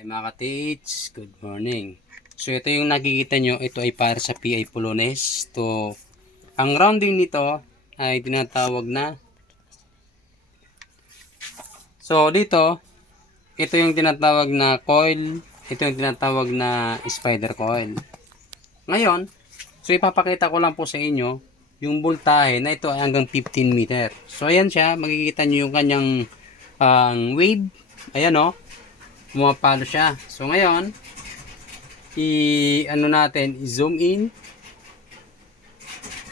Ay mga ka-teach, good morning. So ito yung nakikita nyo, ito ay para sa PI Polones. To, ang rounding nito ay tinatawag na. So dito, ito yung tinatawag na coil, ito yung tinatawag na spider coil. Ngayon, so ipapakita ko lang po sa inyo yung voltahe na ito ay hanggang 15 meter. So ayan siya, makikita nyo yung kanyang wave. Ayan o, pumapalo siya. So ngayon, ano natin, i-zoom in.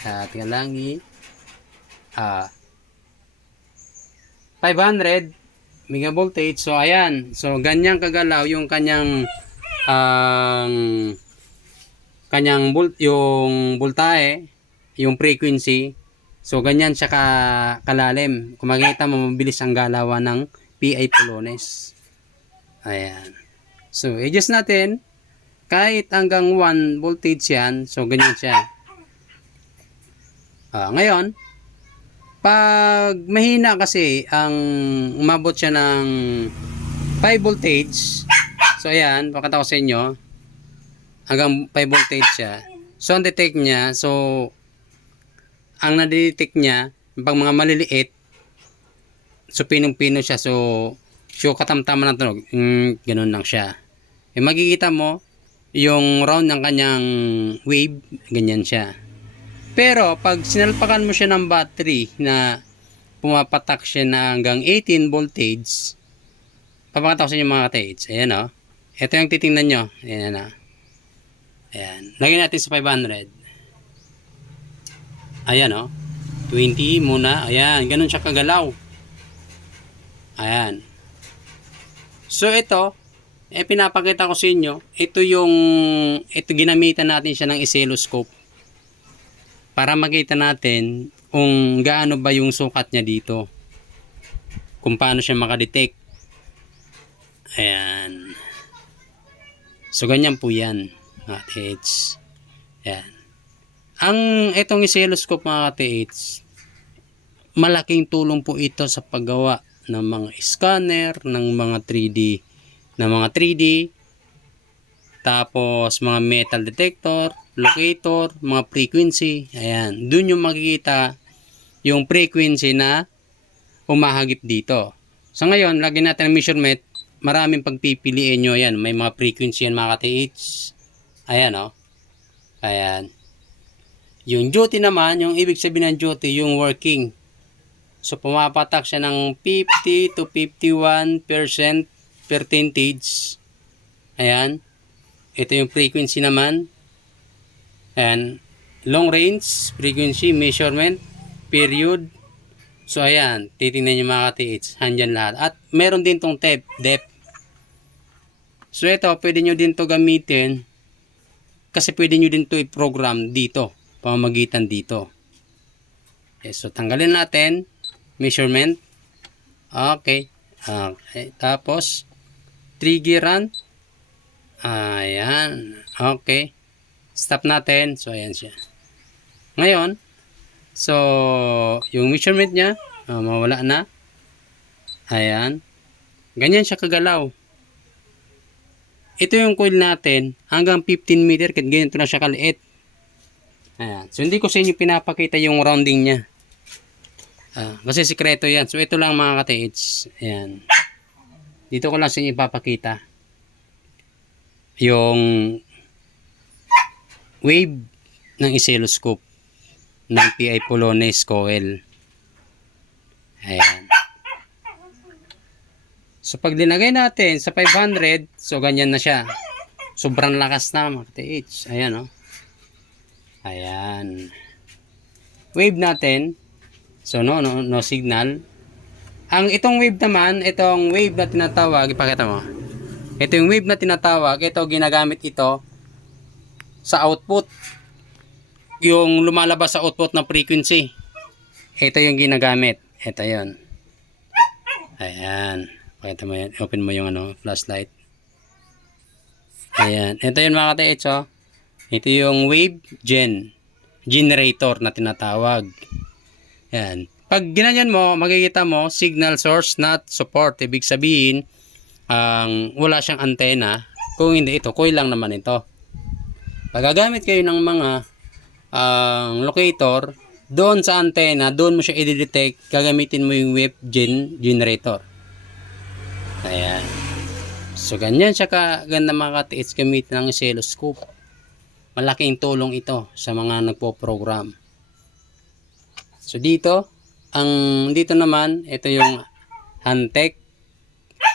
Tingnan lang, 500 mega voltage. So ayan, so ganyan kagalaw yung kanyang yung voltahe, yung frequency. So ganyan siya kalalim. Kung makikita mo, mabilis ang galawan ng PI Polones. Ayan. So adjust natin kahit hanggang 1 voltage yan. So ganyan siya. Ngayon, pag mahina kasi ang umabot siya ng 5 voltage. So ayan, pakita ko sa inyo. Hanggang 5 voltage siya. So ang detect niya, so ang nadetect niya, pag mga maliliit, so pinong-pino siya. So katamtaman ng tunog. Ganun lang siya. Makikita mo, yung round ng kanyang wave, ganyan siya. Pero pag sinalpakan mo siya ng battery na pumapatak siya na hanggang 18 voltage, papakita ko sa inyo mga ka-teach. Ayan o. Ito yung titingnan nyo. Ayan na. Ayan. Lagyan natin sa 500. Ayan o. 20 muna. Ayan. Ganun siya kagalaw. Ayan. So ito, pinapakita ko sa inyo. Ito ginamitan natin siya ng oscilloscope. Para makita natin kung gaano ba yung sukat niya dito. Kung paano siya makadetect. Ayan. So ganyan po yan, mga ka-teach. Ayan. Itong oscilloscope, mga ka-teach, malaking tulong po ito sa paggawa ng mga scanner, ng mga 3D, tapos mga metal detector, locator, mga frequency. Ayan, dun yung makikita yung frequency na umahagip dito. So ngayon, lagyan natin ang measurement. Maraming pagpipiliin nyo. Ayan, may mga frequency yan, mga ka-TH. Ayan o. Ayan. Yung duty naman, yung ibig sabihin ng duty, yung working. So pumapatak siya ng 50 to 51% percentage. Ayan. Ito yung frequency naman. Ayan. Long range, frequency, measurement, period. So ayan, titingnan nyo mga ka-TH. Handyan lahat. At meron din tong depth. So ito, pwede nyo din to gamitin. Kasi pwede nyo din to i-program dito. Pamamagitan dito. Okay, so tanggalin natin. Measurement. Okay. Tapos, triggeran. Ayan. Okay. Stop natin. So, ayan siya. Ngayon, so, yung measurement niya, mawala na. Ayan. Ganyan siya kagalaw. Ito yung coil natin, hanggang 15 meter, kahit ganito na siya kaliit. Ayan. So, hindi ko sa inyo pinapakita yung rounding niya. Kasi sikreto yan. So, ito lang mga ka-TH. Ayan. Dito ko lang sa inyo ipapakita yung wave ng oscilloscope ng PI Polones coil. Ayan. So pag dinagay natin sa 500, so ganyan na siya. Sobrang lakas na mga ka-TH. Ayan o. Ayan. Wave natin. So no signal. Itong wave naman, itong wave na tinatawag, ipakita mo. Ito yung wave na tinatawag, ito ginagamit ito sa output. Yung lumalabas sa output ng frequency. Ito yung ginagamit. Ito yun. Ayan. Pakita mo yan. Open mo yung flashlight. Ayan. Ito yun mga ka-TH. Oh. Ito yung wave generator na tinatawag. Ayan. Pag ginanyan mo, makikita mo, signal source not support. Ibig sabihin, wala siyang antena. Kung hindi, ito coil lang naman ito. Pag gagamit kayo ng mga locator, doon sa antena, doon mo siya i-detect, gagamitin mo yung wave generator. Ayan. So, ganyan siya kaganda mga katiits gamit ng oscilloscope. Malaking tulong ito sa mga nagpo-program. So, dito naman, ito yung Hantek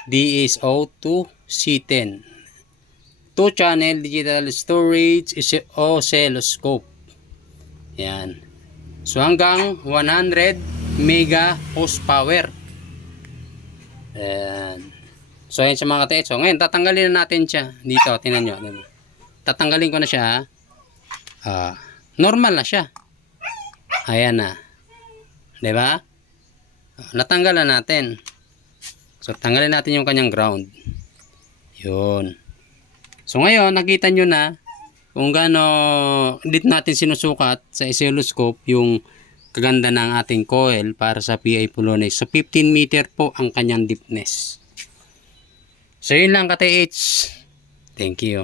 DSO2C10. 2-channel digital storage oscilloscope. Yan. So, hanggang 100 mega horsepower. Ayan. So, ayan siya mga katiits. So, ngayon, tatanggalin na natin siya. Dito, tingnan nyo. Tatanggalin ko na siya. Normal na siya. Ayan na. Diba? Natanggal na natin. So, tanggalin natin yung kanyang ground. Yun. So, ngayon, nakita nyo na kung gaano dito natin sinusukat sa oscilloscope yung kaganda ng ating coil para sa PI Polonaise. So, 15 meter po ang kanyang deepness. So, yun lang ka-TH. Thank you.